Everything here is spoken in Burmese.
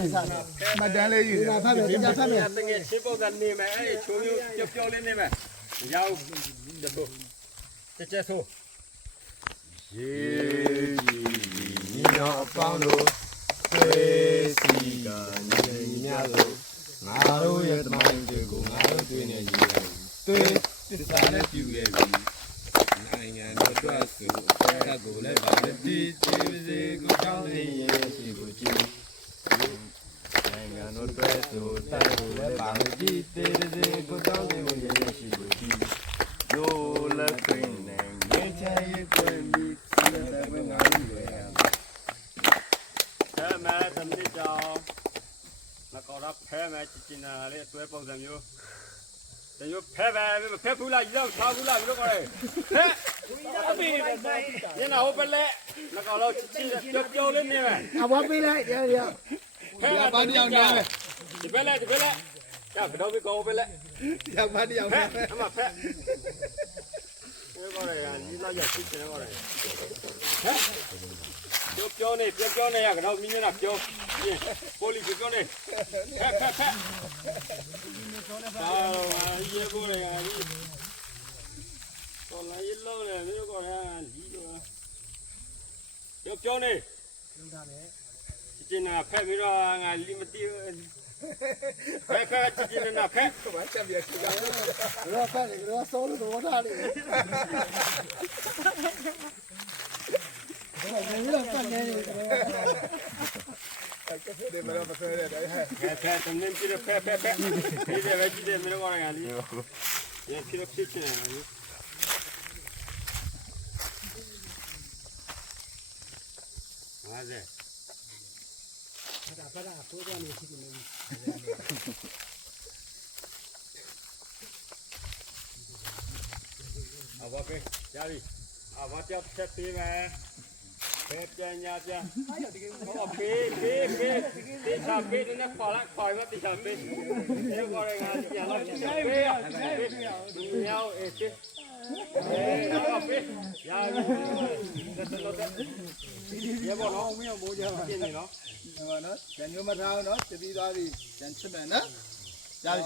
မှတ်တမ်းလေးယူဖတ်မယ်ကြဖတ်မယ်တကယ်ရှင်းပုံစံနေမယ်အဲ့ချိုးမျိုးပြောပြောလေးနေမယ်ရောက်တဖို့တက်ချက်ဆိုရေညီတော်အပေါင်းတို့တွေ့စီကညီညီများတို့ငါတို့ရဲ့တမိုင်းတွေကိုငါတို့တွေ့နေညီတယ်တွေ့သစ္စာနဲ့ပြုခဲ့ပြီနိုင်ငံတော်အတွက်ဆိုအသက်ကိုလည်းပါလက်တီတီစီကိုကောင်းနေရဲ့ရှိကိုကြည့်နိုင်ငံတော်အတွက် ဆိုတက်ကိုလည်းပါလက်တီတီစီကိုကောင်းနေရဲ့ရှိကိုကြည့်လိုလက်တွင်နေငင်းချင်ရဲ့ကိုမိစီတဲ့ဘယ်ငါတို့ရဲ့ဖဲမယ်သမီးကြောင်မကောတော့ဖဲမယ်ချစ်ချင်တာလေးအတွဲပုံစံမျိုးတရွဖဲပဲဖဲဖူးလားရောက်ထားဖူးလားဘယ်လိုခေါ်လဲဖဲအမေပဲဆိုင်ညနာဟုတ်ပလဲမကောတော့ချစ်ချင်ပြောပြောလေးနေမယ်အဘွားပေးလိုက်တယ်ရဖဲပါတယောက်နေမယ် ဒီပဲလဲဒီပဲလဲရဘယ်တော့ကောပဲလဲယောက်မတယောက်ဖဲနဲ့အမဖဲဒီကောရကဒီလောက်ရချစ်ချင်တော့တယ်ဟဲ့ပြောပြောနေပြောပြောနေရကတော့မင်းမျက်နှာပြောပိုလီပြောပြောနေဖက်ဖက်ဖက်ဘာလို့ရေပိုးရကဒီတော်လာရလို့လေမြို့ကောရလီတော့ပြောပြောနေကျင်နာဖက်ပြီးတော့ငါလီမတီဖက်ဖက်ကျင်နာဖက်ဘာချက်ပြချူကရောဖတ်တယ်ရောစောလို့ တော့ထားတယ်ဘယ်လိုလဲဖတ်နေတယ်ဒီမရမဆဲတဲ့ဟဲ့ဖက်ဖက်တမင်းပြဖက်ဖက်ဖက်ဒီတဲ့ပဲကြည့်တယ်မြို့ကောရကလီရဖြစ်ဖြစ်ချင်တယ်ဟာတဲ့ဒါဖတ်တာဖိုးတယ်နေ ရှိတယ်အဘပဲကြာပြီအဘကြောက်ချက်ပေးမယ်ဘယ်ပြန်ညာပြန်ဟောပေးပေးပေးဒီချာပေးတဲ့နဲ့ခေါ်လိုက်ခေါ်ရတဲ့ချာပေးဒီခေါ်ရငါပြန်လာပြန်ပေးရဒီရောက်အေးချေအေးတော့ပေးရာဒီတက်လို့တက်ရေဘော နော်မင်းမိုးကြပါကျင်းနေနော်ဟောနော်ကျန်ညမထားအောင်နော်တပြီးသွားပြီကျန်ချစ်မယ်နော်ကြာပြီ